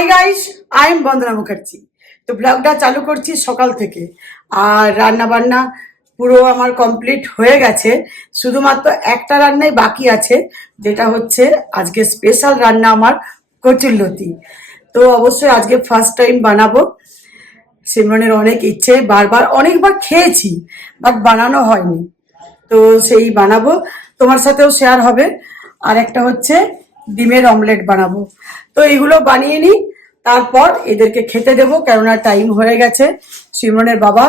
Hi guys, I am বন্দনা মুখার্জি। তো ব্লগটা চালু করছি সকাল থেকে। আর রান্না বান্না পুরো আমার কমপ্লিট হয়ে গেছে। শুধুমাত্র একটা রান্নাই বাকি আছে, যেটা হচ্ছে আজকে স্পেশাল রান্না আমার কচুরলতি। তো অবশ্যই আজকে ফার্স্ট টাইম বানাবো। সিমরনের অনেক ইচ্ছে, বারবার অনেকবার খেয়েছি, বাট বানানো হয়নি। তো সেই বানাবো, তোমার সাথেও শেয়ার হবে। আর একটা হচ্ছে ডিমের অমলেট বানাবো। তো এগুলো বানিয়ে নিই, তারপর এদেরকে খেতে দেবো, কেননা টাইম হয়ে গেছে। সিমরনের বাবা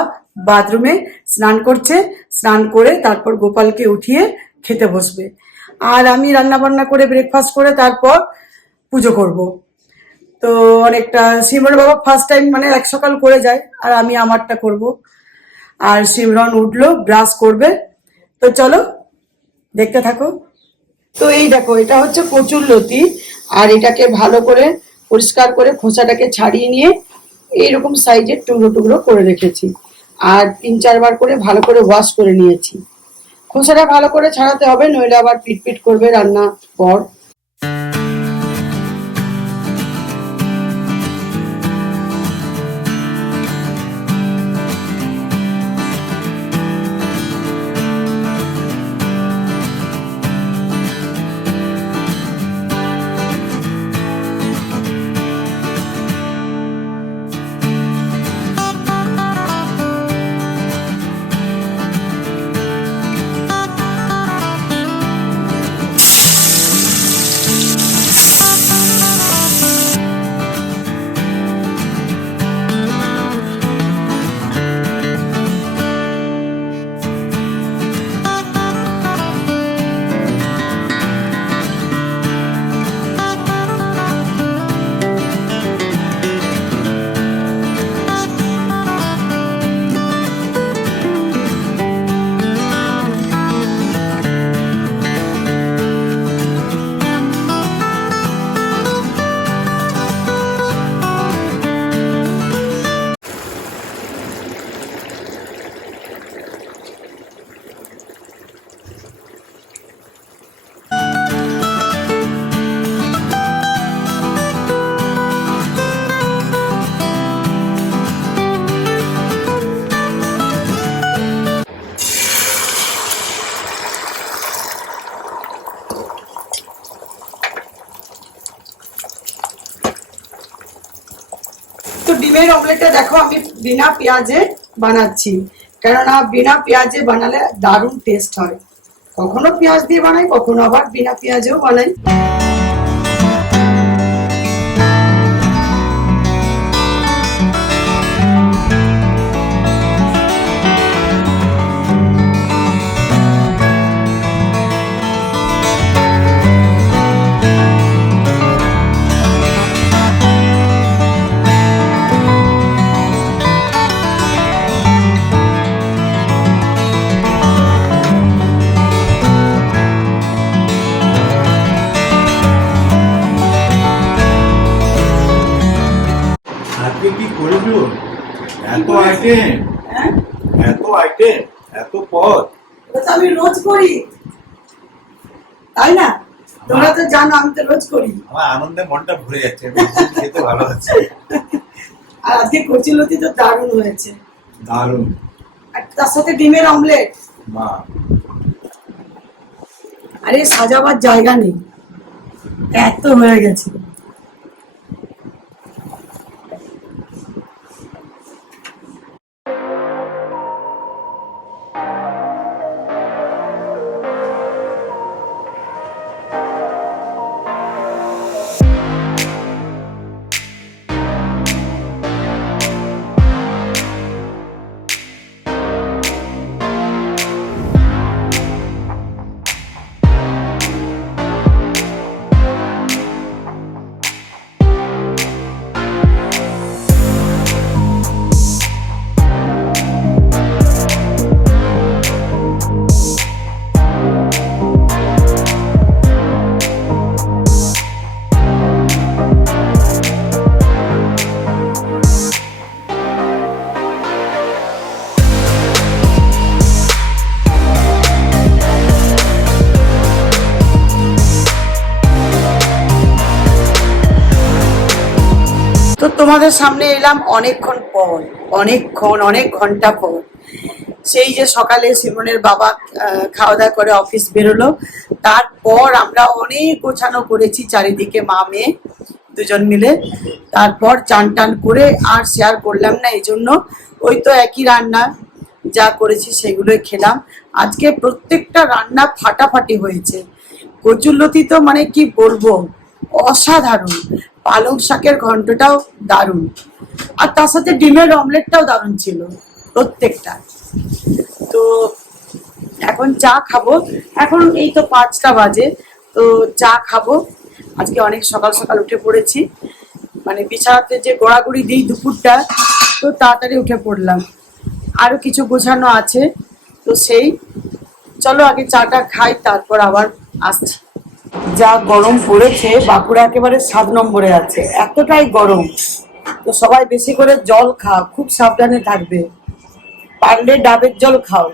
বাথরুমে স্নান করছে, স্নান করে তারপর গোপালকে উঠিয়ে খেতে বসবে। আর আমি রান্না বান্না করে ব্রেকফাস্ট করে তারপর পুজো করব। তো অনেকটা সিমরনের বাবা ফার্স্ট টাইম মানে এক সকাল করে যায়, আর আমি আমারটা করব। আর সিমরন উঠলো, ব্রাশ করবে। তো চলো দেখতে থাকো। তো এই দেখো, এটা হচ্ছে কচুরলতি। আর এটাকে ভালো করে পরিষ্কার করে খোসাটাকে ছাড়িয়ে নিয়ে এইরকম সাইজের টুকরো টুকরো করে রেখেছি। আর 3-4 বার করে ভালো করে ওয়াশ করে নিয়েছি। খোসাটা ভালো করে ছাড়াতে হবে, নইলে আবার পিটপিট করবে রান্না পর। তো ডিমের অমলেটটা দেখো আমি বিনা পেঁয়াজে বানাচ্ছি, কেননা বিনা পেঁয়াজে বানালে দারুণ টেস্ট হয়। কখনো পেঁয়াজ দিয়ে বানাই, কখনো আবার বিনা পেঁয়াজেও বানাই। আজকে কি করেছো? এত আইটেম, হ্যাঁ, এত আইটেম, এত পদ। ওটা তো আমি রোজ করি, তাই না? তোমরা তো জানো আমি তো রোজ করি। আমার আনন্দে মনটা ভরে যাচ্ছে, খেতে ভালো হচ্ছে। আর আজকে কচুরলতি তো দারুণ হয়েছে, দারুণ। আর তার সাথে ডিমের অমলেট। বাহ, আরে সাজাবার জায়গা নেই, এত হয়ে গেছে। তো তোমাদের সামনে এলাম অনেকক্ষণ পর, অনেক ঘন্টা পর। সেই যে সকালে সিমরনের বাবা খাওয়া দাওয়া করে অফিস বেরোলো, তারপর আমরা অনেক গোছানো করেছি চারিদিকে, মা মেয়ে দুজন মিলে। তারপর চান টান করে আর শেয়ার করলাম না, এই জন্য ওই তো একই রান্না যা করেছি সেগুলোই খেলাম। আজকে প্রত্যেকটা রান্না ফাটাফাটি হয়েছে। কচুরলতি তো মানে কি বলবো, অসাধারণ। পালং শাকের ঘন্টটাও দারুণ, আর তার সাথে ডিমের অমলেটটাও দারুণ ছিল প্রত্যেকটা। তো এখন চা খাবো, এখন এই তো 5টা বাজে, তো চা খাবো। আজকে অনেক সকাল সকাল উঠে পড়েছি, মানে বিছানাতে যে গোড়াগুড়ি দিই দুপুরটা, তো তাড়াতাড়ি উঠে পড়লাম। আরো কিছু গোছানো আছে, তো সেই চলো আগে চাটা খাই, তারপর আবার আসছি। যা গরম পড়েছে, বাঁকুড়া একেবারে 7 নম্বরে আছে, এতটাই গরম। তো সবাই বেশি করে জল খাও, খুব সাবধানে থাকবে, পারলে ডাবের জল খাও।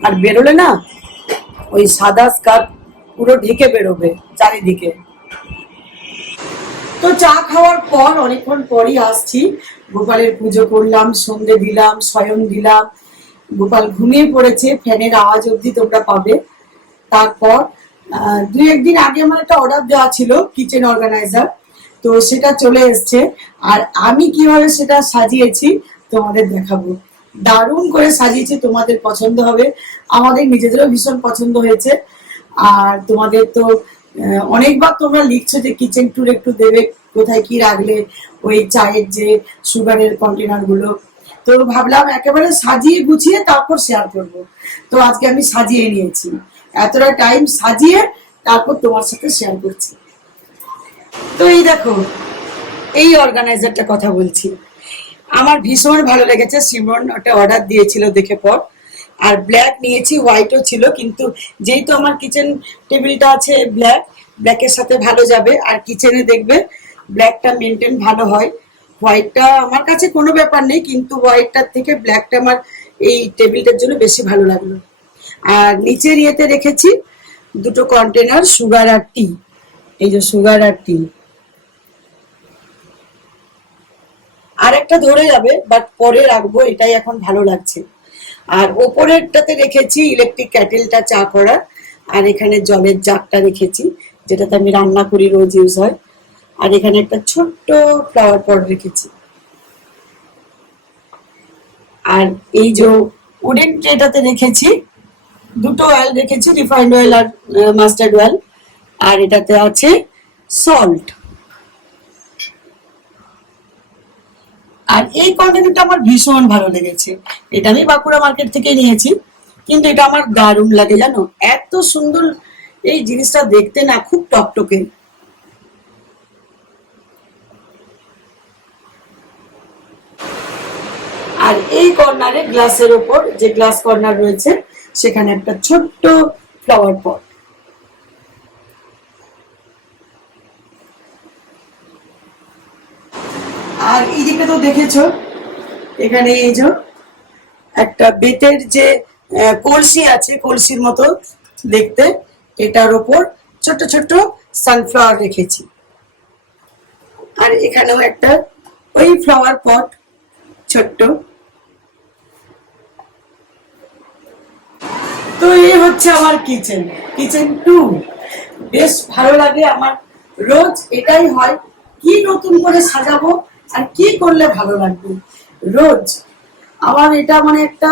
আর বেরোলে না ওই সাদা স্কার্ফ পুরো ঢেকে বেরোবে চারিদিকে। তো চা খাওয়ার পর অনেকক্ষণ পরই আসছি, গোপালের পুজো করলাম, সন্ধে দিলাম, শয়ন দিলাম। গোপাল ঘুমিয়ে পড়েছে, ফ্যানের আওয়াজ অবধি তোমরা পাবে। তারপর 2-1 দিন আগে আমার একটা অর্ডার দেওয়া ছিল কিচেন অর্গানাইজার, তো সেটা চলে এসছে। আর আমি কিভাবে সেটা সাজিয়েছি তোমাদের দেখাবো। দারুণ করে সাজিয়েছি, তোমাদের পছন্দ হবে, আমাদের নিজেদেরও ভীষণ পছন্দ হয়েছে। আর তোমাদের তো অনেকবার তোমরা লিখছো যে কিচেন ট্যুর একটু দেবে, কোথায় কি রাখলে ওই চায়ের যে সুগারের কন্টেনার গুলো। তো ভাবলাম একেবারে সাজিয়ে গুছিয়ে তারপর শেয়ার করব। তো আজকে আমি সাজিয়ে নিয়েছি, এতটা টাইম সাজিয়ে তারপর তোমার সাথে শেয়ার করছি। তো এই দেখো, এই অর্গানাইজারটা কথা বলছি, আমার ভীষণ ভালো লেগেছে। সিমরন ওটা অর্ডার দিয়েছিল দেখে পর। আর ব্ল্যাক নিয়েছি, হোয়াইটও ছিল, কিন্তু যেহেতু আমার কিচেন টেবিলটা আছে ব্ল্যাকের সাথে ভালো যাবে। আর কিচেনে দেখবে ব্ল্যাকটা মেনটেন ভালো হয়। হোয়াইটটা আমার কাছে কোনো ব্যাপার নেই, কিন্তু হোয়াইটটার থেকে ব্ল্যাকটা আমার এই টেবিলটার জন্য বেশি ভালো লাগলো। আর নিচের ইয়েতে রেখেছি 2টো কন্টেনার সুগার আর টি, এই যে সুগার আর টি। আর একটা ধরে যাবে, বাট পরে রাখবো, এটাই এখন ভালো লাগছে। আর ওপরেরটাতে রেখেছি ইলেকট্রিক ক্যাটেলটা চা করার, আর এখানে জলের জারটা রেখেছি, যেটাতে আমি রান্না করি, রোজ ইউজ হয়। আর এখানে একটা ছোট্ট ফ্লাওয়ার পট রেখেছি। আর এই যে উডেন ট্রেটাতে রেখেছি 2টো অয়েল রেখেছি, রিফাইন্ড অয়েল আর মাস্টার্ড অয়েল। আর এটাতে আছে সল্ট। আর এই কন্টেনারটা আমার ভীষণ ভালো লেগেছে, এটা আমি বাঁকুড়া মার্কেট থেকে নিয়েছি, কিন্তু এটা আমার দারুণ লাগে জানো, এত সুন্দর এই জিনিসটা দেখতে না, খুব টকটকে। আর এই কর্নারে গ্লাসের ওপর যে গ্লাস কর্নার রয়েছে, সেখানে একটা ছোট্ট ফ্লাওয়ার পট। আর এই দিকে তো দেখেছো, এখানে এই যে একটা বেতের যে কলসি আছে, কলসির মতো দেখতে, এটার ওপর ছোট ছোট সানফ্লাওয়ার রেখেছি। আর এখানেও একটা ওই ফ্লাওয়ার পট ছোট্ট। তো এই হচ্ছে আমার কিচেন ট্যুর। বেশ ভালো লাগে আমার, রোজ এটাই হয়, কি নতুন করে সাজাবো আর কি করলে ভালো লাগবে। রোজ আমার এটা মানে একটা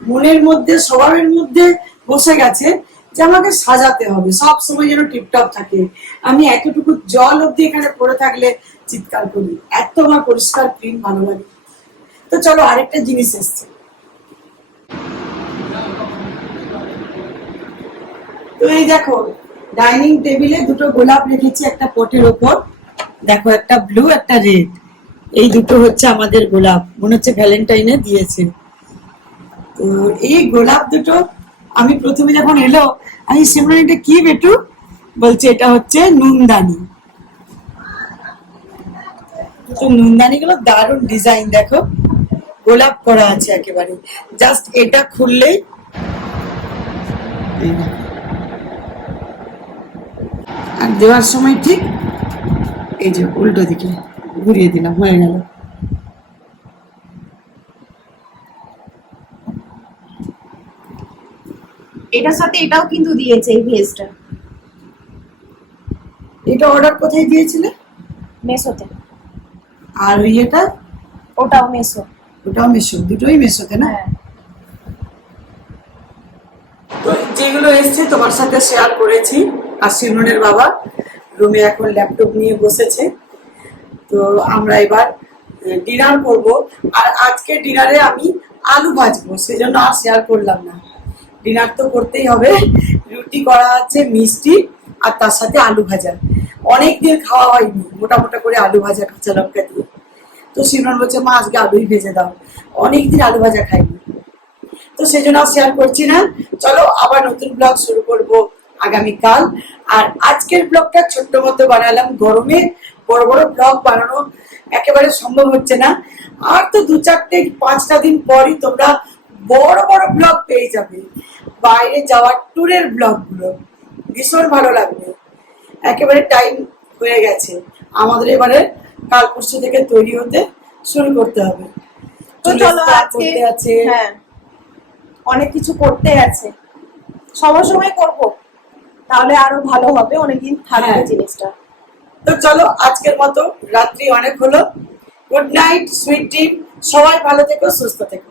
মনের মধ্যে, স্বভাবের মধ্যে বসে গেছে যে আমাকে সাজাতে হবে, সব সময় যেন টিপটপ থাকে। আমি এতটুকু জল অব্দি এখানে পড়ে থাকলে চিৎকার করি, এত আমার পরিষ্কার ক্লিন ভালো লাগে। তো চলো আরেকটা জিনিস এসছে। তো এই দেখো, ডাইনিং টেবিলে 2টো গোলাপ রেখেছি একটা পটের ওপর। দেখো, একটা ব্লু একটা রেড, এই 2টো হচ্ছে আমাদের গোলাপ, মনে হচ্ছে ভ্যালেন্টাইনে দিয়েছে। তো এই গোলাপ 2টো আমি প্রথমে যখন এলো, আমি সিমরন এটা কি বেটু, বলছে এটা হচ্ছে নুনদানি। তো নুনদানি গুলো দারুণ ডিজাইন, দেখো গোলাপ করা আছে একেবারে, জাস্ট এটা খুললেই। আর দেওয়ার সময় ঠিক এই যে উল্টো দিকে ঘুরিয়ে দিলাম, হয়ে গেল। এটার সাথে এটাও কিন্তু দিয়েছে এই ভেজটা, এটা অর্ডার কোথায় দিয়েছিলে? মেসোতে। আর এটা ওটাও মেসো। ওটাও মেশো, দুটোই মেশোতে না? হ্যাঁ। তো যেগুলো এসছে তোমার সাথে শেয়ার করেছি। আর সিমরনের বাবা রুমে এখন ল্যাপটপ নিয়ে বসেছে। তো আমরা এবার ডিনার করব। আর আজকে ডিনারে আমি আলু ভাজবো, সেজন্য আর শেয়ার করলাম না। ডিনার তো করতেই হবে, রুটি করা আছে, মিষ্টি, আর তার সাথে আলু ভাজা। অনেকদিন খাওয়া হয়নি মোটা মোটা করে আলু ভাজা কাঁচা লঙ্কা দিয়ে। তো সিমরন বলছে মা আজকে আলুই ভেজে দাও, অনেকদিন আলু ভাজা খাইনি। তো সেই জন্য শেয়ার করছি না। চলো আবার নতুন ব্লগ শুরু করব আগামীকাল। আর আজকের ব্লগটা ছোট্ট মতো বানালাম, গরমে বড় বড় ব্লগ বানানো একেবারে সম্ভব হচ্ছে না। আর তো 2-4-5টা দিন পরই তোমরা বড় বড় ব্লগ পেয়ে যাবে, বাইরে যাওয়ার ট্যুরের ব্লগগুলো ভীষণ ভালো লাগবে। একেবারে টাইম হয়ে গেছে আমাদের, এবারে কাল পরশু থেকে তৈরি হতে শুরু করতে হবে। তো চলো আজকে করতে আছে, হ্যাঁ অনেক কিছু করতে আছে, সময় করব, তাহলে আরো ভালো হবে, অনেকদিন থাকবে হ্যাঁ। জিনিসটা। তো চলো আজকের মতো, রাত্রি অনেক হলো। গুড নাইট সুইট ড্রিম, সবাই ভালো থেকো, সুস্থ থেকো।